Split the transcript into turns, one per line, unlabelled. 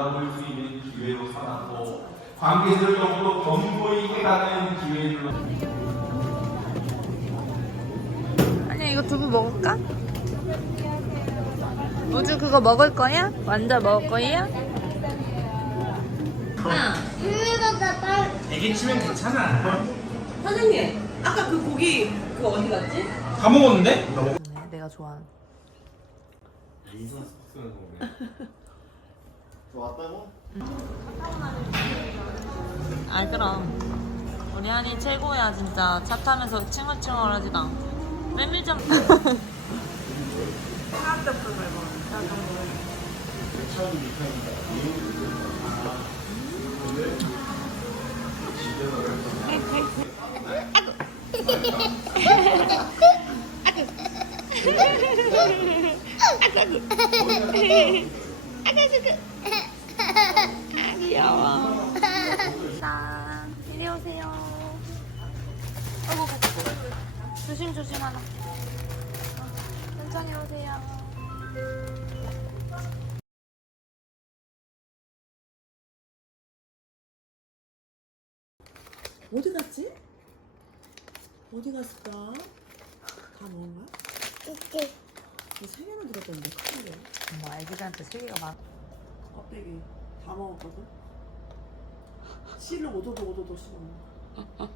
돌아볼 수 있는 기회로 삼았고 관계를 더욱더 견고히 깨닫는 기회로
아니 이거 두부 먹을까? 우주 그거 먹을 거야? 완자 먹을 거야?
애기 치면 괜찮아
선생님, 아까 그 고기 그거 어디 갔지?
다 먹었는데?
네, 내가 좋아하는
좋 았다고?
아 그럼 우리 한이 최고야 진짜 차 타면서 칭얼칭얼하지도 않고 메밀 전 귀여워 짠 이리 오세요 아이고 조심 조심 하나 어, 천천히 오세요
어디 갔지? 어디 갔을까? 다 먹은가? 세 들었던데. 크게
뭐 애기들한테 세계가 많아.
껍데기 다 먹었거든? 씨를 오도독 오도독 씹어